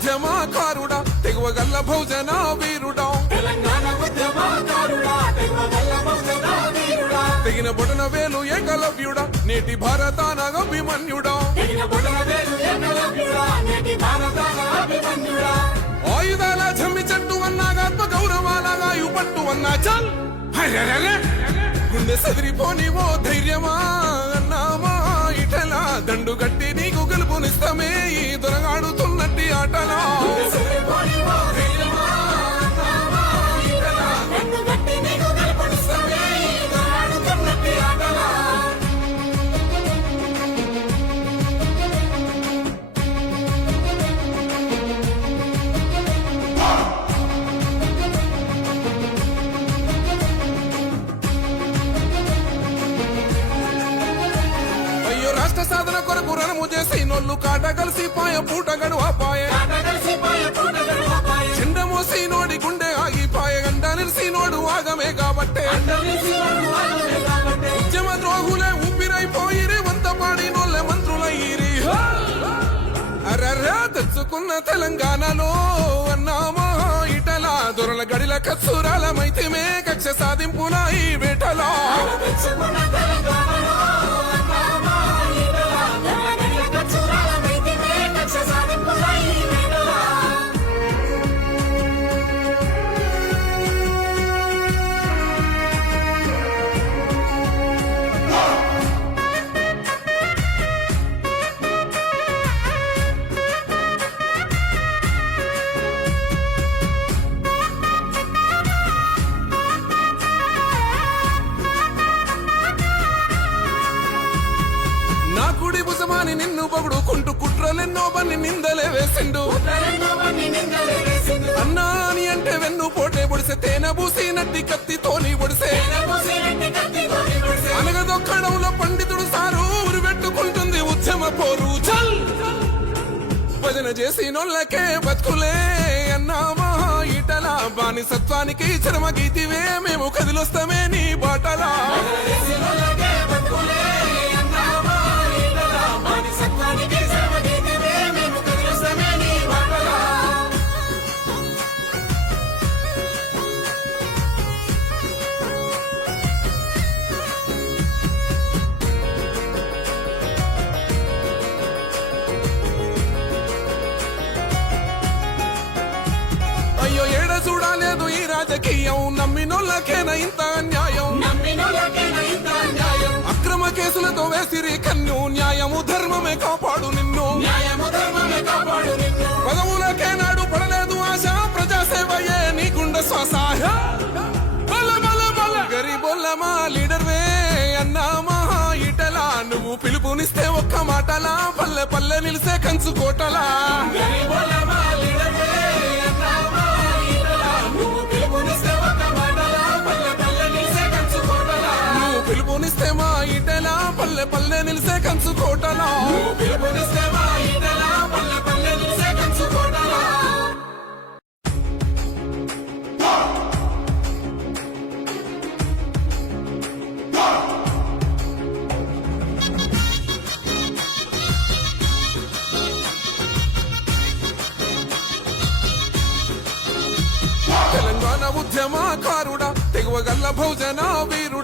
ఉద్యమకారుడా తెగువగల్ల భోజన వీరుడా తెగిన బొటన వేలు ఏకలవ్యుడా నేటి భారతాన అభిమన్యుడా ఆయుధాల జమ్మి చెట్టు అన్నాగా ఆత్మ గౌరవాలగా పట్టు అన్నా చల్ గుండె సదిరిపోని ఓ ధైర్యమా అన్నామా ఇటలా దండు గట్టి నీకు గెలుపునిస్తమే ఈ దొరగాడుతున్నట్టి ఆటలా రాష్ట్ర సాధన కొరకు రణము చేసి నొల్లు కాట కలిసి పాయ పూట గడువాపాయ చెండమోసి నోడి గుండె ఆగిపాయ గంట నిలిసి నోడు ఆగమే కాబట్టే ఉద్యమ ద్రోహులే ఊపిరైపోయిరి వంత పాడి నోళ్ళే మంత్రులయ్యిరి అర్రర్రా తెచ్చుకున్న తెలంగాణలో అన్నామా ఇటలా దొరల గడిల కత్సూరాలమైతేమే కక్ష సాధింపున ఈ వేటలా కుడి భుజమాని నిన్ను పొగుడుకుంటూ కుట్రలెన్నో బన్ని నిందలే వేసిండు అన్నా అని అంటే వెన్ను పోటే పొడిసే తేనె పూసినట్టి కత్తితోని పొడిసే అనగదొక్కడంలో పండితుడు సారు ఊరు పెట్టుకుంటుంది ఉద్యమ పోరు చల్ భజన చేసి నొల్లకే బతుకులే అన్నామా ఇటలా బానిసత్వానికి చరమ గీతివే మేము కదిలొస్తామే నీ బాటలా అయ్యో ఏడ చూడాలేదు ఈ రాజకీయం నమ్మినోళ్ళకేనా ఇంత అన్యాయం అక్రమ కేసులతో వేసిరి కన్ను న్యాయము ధర్మమే కాపాడు నిన్ను పదవులకే నాడు పడలేదు ఆశ ప్రజాసేవయే నీ గుండె శ్వాస గరీబోళ్ళమా లీడర్వే అన్నామా ఇటలా నువ్వు పిలుపునిస్తే ఒక్క మాటలా పల్లె పల్లె నిలిసే కంచుకోటలా పిలుపునిస్తే మా ఇటలా పల్లె పల్లె నిలిసే కంచుకోటలా తెలంగాణ ఉద్యమకారుడా తెగువగల్ల భోజన వీరుడా